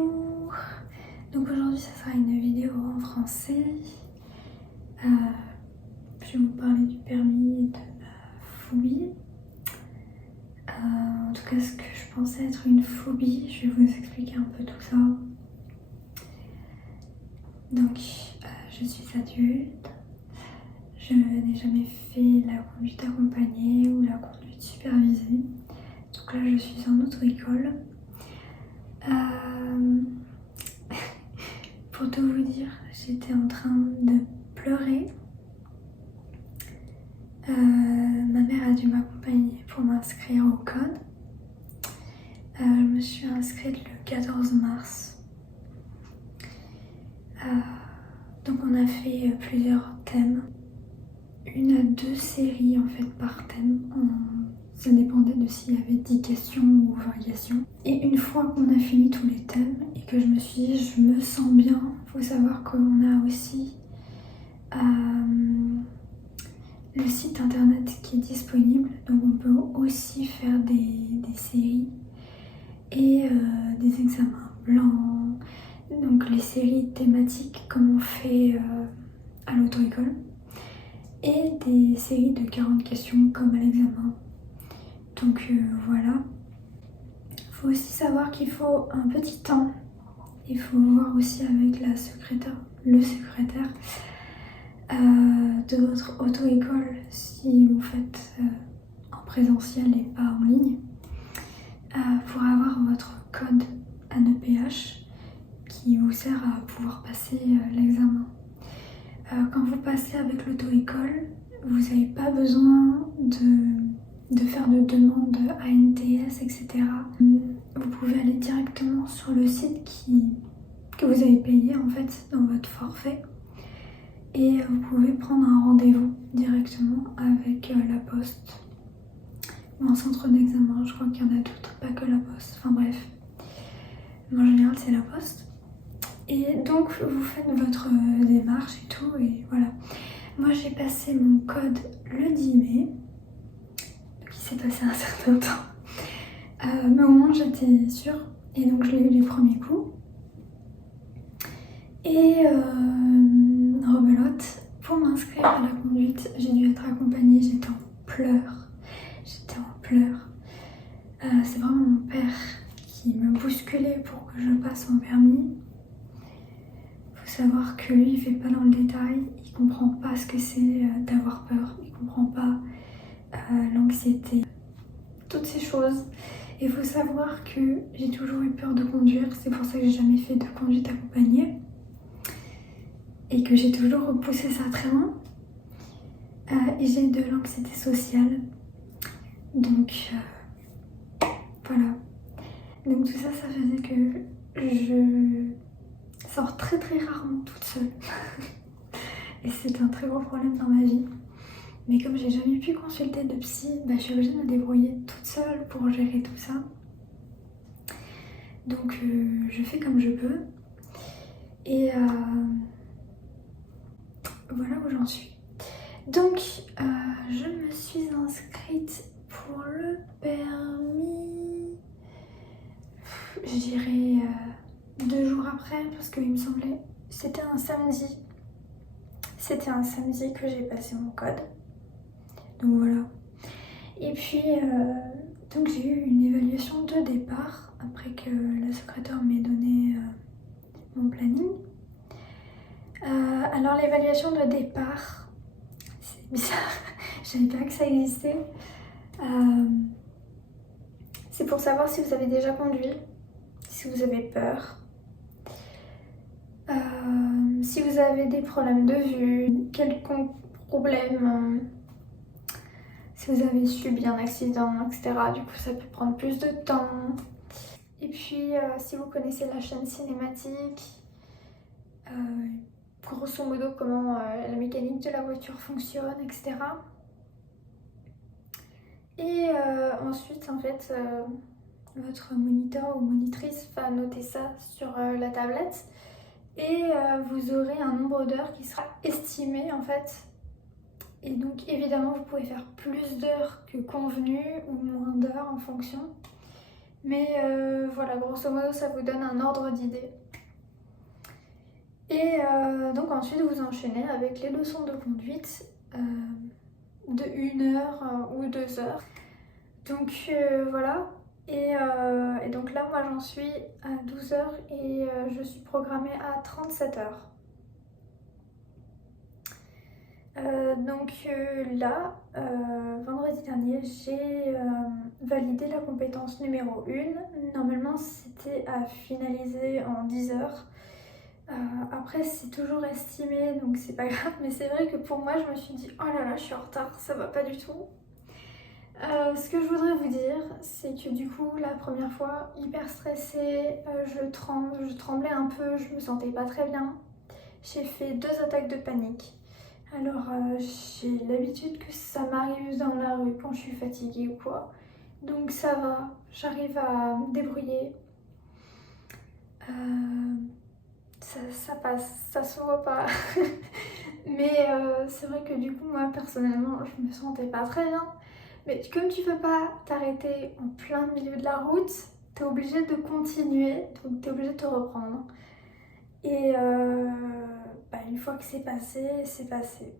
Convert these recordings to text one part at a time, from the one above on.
Bonjour. Donc aujourd'hui ça sera une vidéo en français. Je vais vous parler du permis et de ma phobie. En tout cas ce que je pensais être une phobie, je vais vous expliquer un peu tout ça. Donc je suis adulte, je n'ai jamais fait la conduite accompagnée ou la conduite supervisée. Donc là je suis en auto-école. Pour tout vous dire, j'étais en train de pleurer. Ma mère a dû m'accompagner pour m'inscrire au code. Je me suis inscrite le 14 mars. Donc on a fait plusieurs thèmes. 1 à 2 séries en fait par thème. Ça dépendait de s'il y avait 10 questions ou variations. Et une fois qu'on a fini tous les thèmes et que je me suis dit je me sens bien, il faut savoir qu'on a aussi le site internet qui est disponible. Donc on peut aussi faire des séries et des examens blancs. Donc les séries thématiques comme on fait à l'auto-école. Et des séries de 40 questions comme à l'examen. Donc voilà. Il faut aussi savoir qu'il faut un petit temps. Il faut voir aussi avec le secrétaire de votre auto-école si vous faites en présentiel et pas en ligne pour avoir votre code ANEPH qui vous sert à pouvoir passer l'examen. Quand vous passez avec l'auto-école, vous n'avez pas besoin de faire de demande ANTS, etc. Vous pouvez aller directement sur le site que vous avez payé en fait dans votre forfait et vous pouvez prendre un rendez-vous directement avec la poste ou un centre d'examen. Je crois qu'il y en a d'autres, pas que la poste. Enfin bref, en général c'est la poste. Et donc vous faites votre démarche et tout et voilà. Moi j'ai passé mon code le 10 mai, donc il s'est passé un certain temps. Mais au moins j'étais sûre et donc je l'ai eu du premier coup. Et rebelote, pour m'inscrire à la conduite, j'ai dû être accompagnée, j'étais en pleurs. C'est vraiment mon père qui me bousculait pour que je passe mon permis. Faut savoir que lui, il fait pas dans le détail, il comprend pas ce que c'est d'avoir peur, il comprend pas l'anxiété, toutes ces choses. Et il faut savoir que j'ai toujours eu peur de conduire, c'est pour ça que j'ai jamais fait de conduite accompagnée. Et que j'ai toujours repoussé ça très loin. Et j'ai de l'anxiété sociale. Donc voilà. Donc tout ça, ça faisait que je sors très très rarement toute seule. Et c'est un très gros problème dans ma vie. Mais comme j'ai jamais pu consulter de psy, je suis obligée de me débrouiller toute seule pour gérer tout ça. Donc je fais comme je peux. Et voilà où j'en suis. Donc je me suis inscrite pour le permis, je dirais 2 jours après, parce qu'il me semblait, c'était un samedi que j'ai passé mon code. Donc voilà. Et puis donc j'ai eu une évaluation de départ après que la secrétaire m'ait donné mon planning. Alors l'évaluation de départ, c'est bizarre, je savais pas que ça existait. C'est pour savoir si vous avez déjà conduit, si vous avez peur, si vous avez des problèmes de vue, quelconque problème, si vous avez subi un accident, etc. Du coup ça peut prendre plus de temps. Et puis si vous connaissez la chaîne cinématique, grosso modo comment la mécanique de la voiture fonctionne, etc. Et ensuite en fait votre moniteur ou monitrice va noter ça sur la tablette et vous aurez un nombre d'heures qui sera estimé en fait. Et donc évidemment vous pouvez faire plus d'heures que convenu ou moins d'heures en fonction. Mais voilà, grosso modo, ça vous donne un ordre d'idée. Et donc ensuite, vous enchaînez avec les leçons de conduite de 1 heure ou 2 heures. Donc voilà. Et donc là, moi, j'en suis à 12 heures et je suis programmée à 37 heures. Là, vendredi dernier, j'ai validé la compétence numéro 1. Normalement, c'était à finaliser en 10 heures. Après, c'est toujours estimé, donc c'est pas grave, mais c'est vrai que pour moi, je me suis dit, oh là là, je suis en retard, ça va pas du tout. Ce que je voudrais vous dire, c'est que du coup, la première fois, hyper stressée, je tremblais un peu, je me sentais pas très bien. J'ai fait 2 attaques de panique. Alors, j'ai l'habitude que ça m'arrive dans la rue quand je suis fatiguée ou quoi. Donc ça va, j'arrive à me débrouiller. Ça passe, ça se voit pas. Mais c'est vrai que du coup, moi, personnellement, je me sentais pas très bien. Mais comme tu peux pas t'arrêter en plein milieu de la route, t'es obligé de continuer, donc t'es obligé de te reprendre. Et une fois que c'est passé, c'est passé.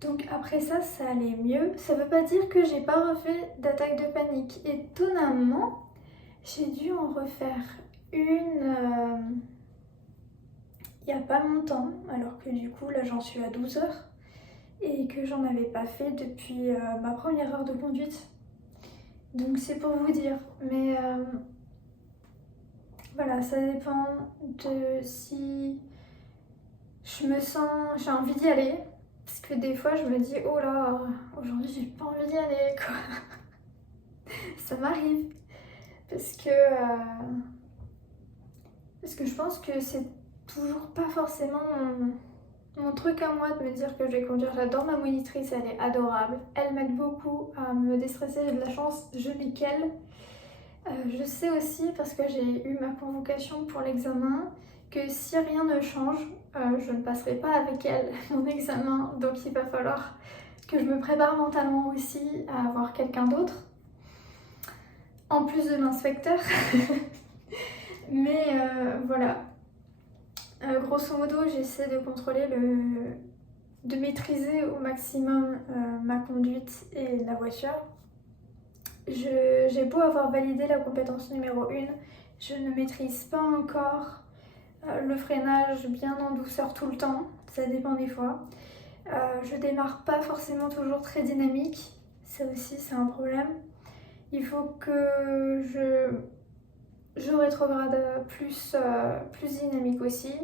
Donc après ça, ça allait mieux. Ça veut pas dire que j'ai pas refait d'attaque de panique. Étonnamment, j'ai dû en refaire une il y a pas longtemps, alors que du coup là j'en suis à 12 heures et que j'en avais pas fait depuis ma première heure de conduite. Donc c'est pour vous dire. Mais voilà, ça dépend de si je me sens, j'ai envie d'y aller. Parce que des fois je me dis, oh là, aujourd'hui j'ai pas envie d'y aller quoi. Ça m'arrive. Parce que, parce que je pense que c'est toujours pas forcément mon truc à moi de me dire que je vais conduire. J'adore ma monitrice, elle est adorable. Elle m'aide beaucoup à me déstresser, j'ai de la chance, je n'ai qu'elle. Je sais aussi, parce que j'ai eu ma convocation pour l'examen, que si rien ne change, je ne passerai pas avec elle mon examen. Donc il va falloir que je me prépare mentalement aussi à avoir quelqu'un d'autre, en plus de l'inspecteur. Mais voilà. Grosso modo, j'essaie de contrôler de maîtriser au maximum ma conduite et la voiture. J'ai beau avoir validé la compétence numéro 1, je ne maîtrise pas encore le freinage bien en douceur tout le temps, ça dépend des fois. Je démarre pas forcément toujours très dynamique, ça aussi c'est un problème. Il faut que je rétrograde plus dynamique aussi.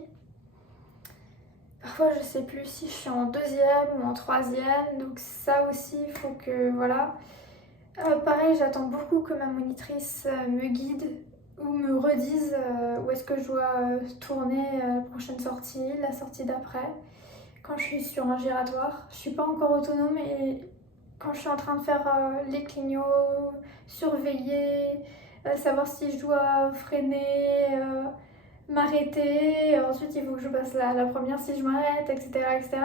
Parfois je sais plus si je suis en 2e ou en 3e, donc ça aussi il faut que voilà. Pareil, j'attends beaucoup que ma monitrice me guide ou me redise où est-ce que je dois tourner la prochaine sortie, la sortie d'après, quand je suis sur un giratoire. Je suis pas encore autonome et quand je suis en train de faire les clignots, surveiller, savoir si je dois freiner, m'arrêter, ensuite il faut que je passe la première si je m'arrête, etc., etc.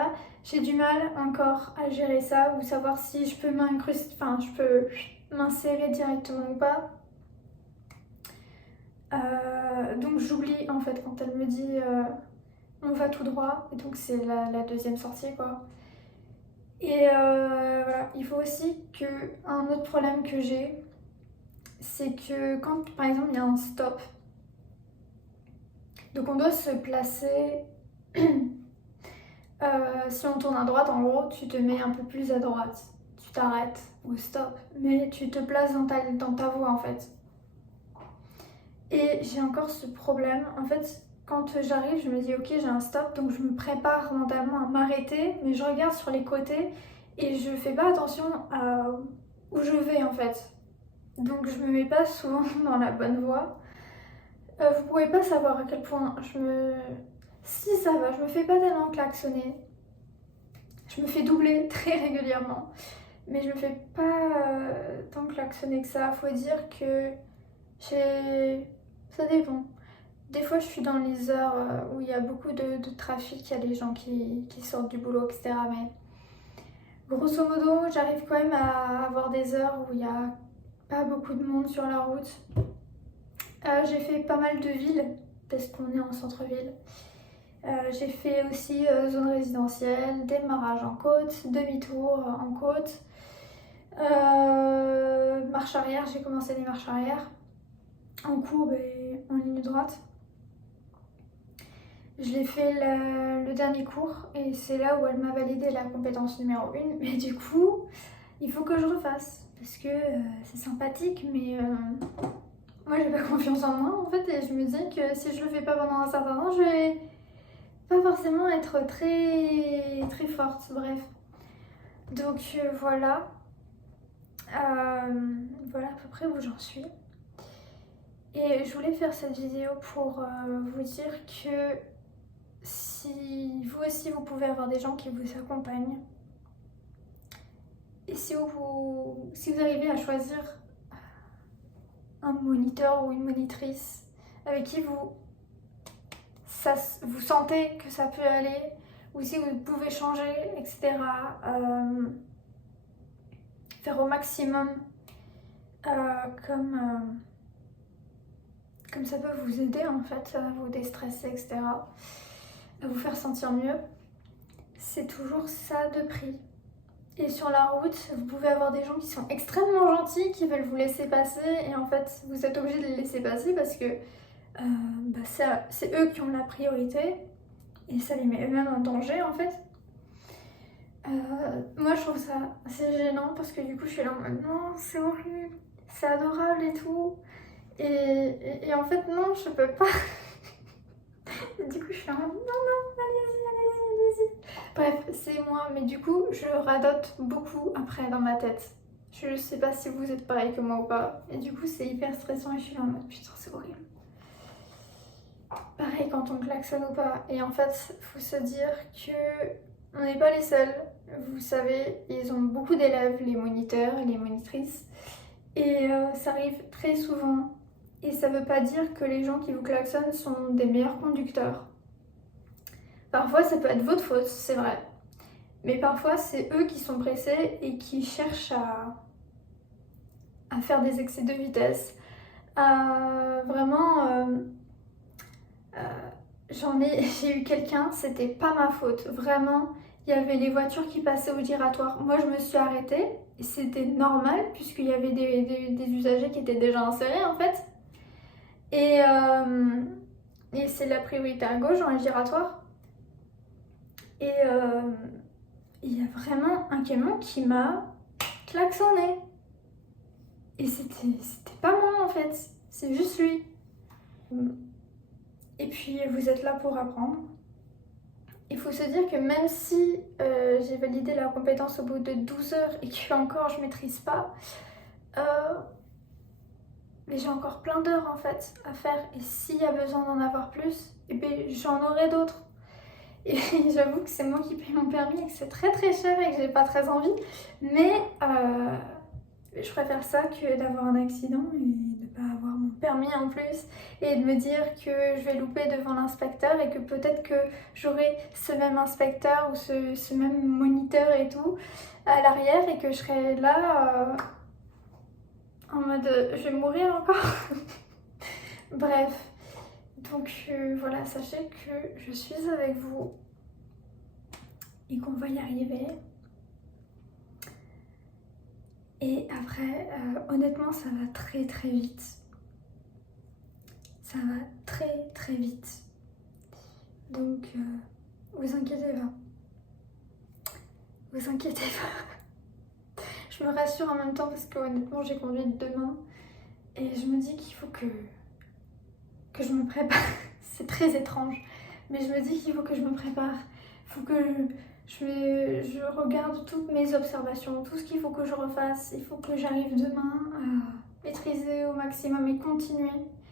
J'ai du mal encore à gérer ça ou savoir si je peux je peux m'insérer directement ou pas. Donc j'oublie en fait quand elle me dit on va tout droit, et donc c'est la deuxième sortie quoi. Et voilà, il faut aussi que un autre problème que j'ai, c'est que quand par exemple il y a un stop, donc on doit se placer. Si on tourne à droite, en gros, tu te mets un peu plus à droite. Tu t'arrêtes ou stop, mais tu te places dans ta voie en fait. Et j'ai encore ce problème. En fait, quand j'arrive, je me dis ok, j'ai un stop, donc je me prépare mentalement à m'arrêter, mais je regarde sur les côtés et je fais pas attention à où je vais en fait. Donc je me mets pas souvent dans la bonne voie. Vous pouvez pas savoir à quel point Si ça va, je me fais pas tellement klaxonner. Je me fais doubler très régulièrement. Mais je me fais pas tant klaxonner que ça. Faut dire que ça dépend. Des fois, je suis dans les heures où il y a beaucoup de trafic, il y a des gens qui sortent du boulot, etc. Mais grosso modo, j'arrive quand même à avoir des heures où il n'y a pas beaucoup de monde sur la route. J'ai fait pas mal de villes, parce qu'on est en centre-ville. J'ai fait aussi zone résidentielle, démarrage en côte, demi-tour en côte. Marche arrière, j'ai commencé les marches arrière, en courbe et en ligne droite. Je l'ai fait le dernier cours et c'est là où elle m'a validé la compétence numéro 1. Mais du coup, il faut que je refasse parce que c'est sympathique, mais moi j'ai pas confiance en moi en fait et je me dis que si je le fais pas pendant un certain temps, je vais pas forcément être très très forte. Bref. Donc voilà. Voilà à peu près où j'en suis. Et je voulais faire cette vidéo pour vous dire que si vous aussi vous pouvez avoir des gens qui vous accompagnent et si vous arrivez à choisir un moniteur ou une monitrice avec qui vous sentez que ça peut aller ou si vous pouvez changer, etc. Faire au maximum comme ça peut vous aider en fait à vous déstresser, etc. À vous faire sentir mieux. C'est toujours ça de prix. Et sur la route, vous pouvez avoir des gens qui sont extrêmement gentils, qui veulent vous laisser passer et en fait vous êtes obligé de les laisser passer parce que c'est eux qui ont la priorité et ça les met eux-mêmes en danger en fait. Moi je trouve ça assez gênant parce que du coup je suis là en mode non c'est horrible, c'est adorable et tout et en fait non je peux pas. Et du coup je suis en mode non allez-y. Bref c'est moi mais du coup je radote beaucoup après dans ma tête. Je sais pas si vous êtes pareil que moi ou pas et du coup c'est hyper stressant et je suis là en mode putain c'est horrible. Pareil quand on klaxonne ou pas et en fait faut se dire que on n'est pas les seuls, vous savez, ils ont beaucoup d'élèves, les moniteurs, les monitrices, et ça arrive très souvent. Et ça veut pas dire que les gens qui vous klaxonnent sont des meilleurs conducteurs. Parfois ça peut être votre faute, c'est vrai. Mais parfois c'est eux qui sont pressés et qui cherchent à faire des excès de vitesse. J'ai eu quelqu'un, c'était pas ma faute, vraiment. Il y avait les voitures qui passaient au giratoire. Moi, je me suis arrêtée et c'était normal puisqu'il y avait des usagers qui étaient déjà insérés en fait. Et c'est la priorité à gauche dans les giratoires. Et il y a vraiment un camion qui m'a klaxonné. Et c'était pas moi en fait, c'est juste lui. Et puis vous êtes là pour apprendre. Il faut se dire que même si j'ai validé la compétence au bout de 12 heures et que encore je maîtrise pas, mais j'ai encore plein d'heures en fait à faire et s'il y a besoin d'en avoir plus, et bien j'en aurai d'autres. Et j'avoue que c'est moi qui paye mon permis et que c'est très très cher et que j'ai pas très envie, mais je préfère ça que d'avoir un accident et de pas avoir mon permis en plus et de me dire que je vais louper devant l'inspecteur et que peut-être que j'aurai ce même inspecteur ou ce même moniteur et tout à l'arrière et que je serai là en mode je vais mourir encore. Bref, donc voilà, sachez que je suis avec vous et qu'on va y arriver. Et après, honnêtement, ça va très très vite. Ça va très très vite. Donc, vous inquiétez pas. Vous inquiétez pas. Je me rassure en même temps parce que honnêtement, j'ai conduit demain. Et je me dis qu'il faut que je me prépare. C'est très étrange. Mais je me dis qu'il faut que je me prépare. Il faut que je regarde toutes mes observations, tout ce qu'il faut que je refasse. Il faut que j'arrive demain à maîtriser au maximum et continuer.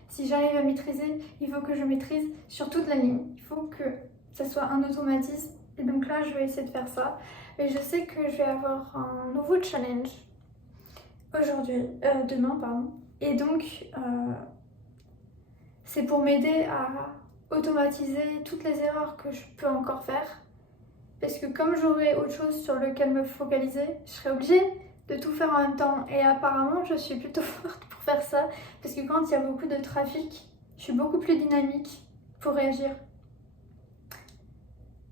Si j'arrive à maîtriser, il faut que je maîtrise sur toute la ligne. Il faut que ça soit un automatisme. Et donc là, je vais essayer de faire ça. Et je sais que je vais avoir un nouveau challenge demain, pardon. Et donc, c'est pour m'aider à automatiser toutes les erreurs que je peux encore faire. Parce que comme j'aurai autre chose sur lequel me focaliser, je serai obligée de tout faire en même temps. Et apparemment, je suis plutôt forte pour faire ça. Parce que quand il y a beaucoup de trafic, je suis beaucoup plus dynamique pour réagir.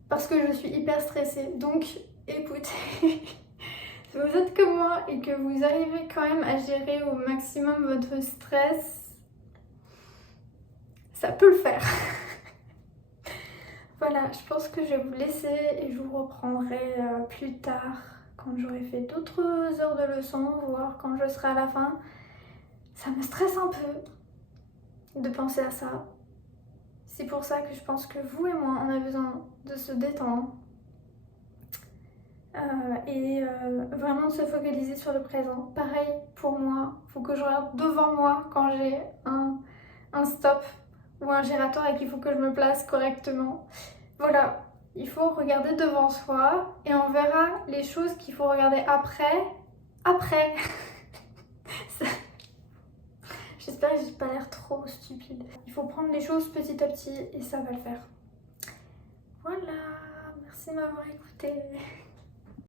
Parce que je suis hyper stressée. Donc, écoutez, si vous êtes comme moi et que vous arrivez quand même à gérer au maximum votre stress, ça peut le faire. Voilà, je pense que je vais vous laisser et je vous reprendrai plus tard quand j'aurai fait d'autres heures de leçon, voire quand je serai à la fin. Ça me stresse un peu de penser à ça. C'est pour ça que je pense que vous et moi, on a besoin de se détendre et vraiment de se focaliser sur le présent. Pareil pour moi, il faut que je regarde devant moi quand j'ai un stop ou un giratoire et qu'il faut que je me place correctement. Voilà, il faut regarder devant soi et on verra les choses qu'il faut regarder après. J'espère que j'ai pas l'air trop stupide. Il faut prendre les choses petit à petit et ça va le faire. Voilà, merci de m'avoir écouté.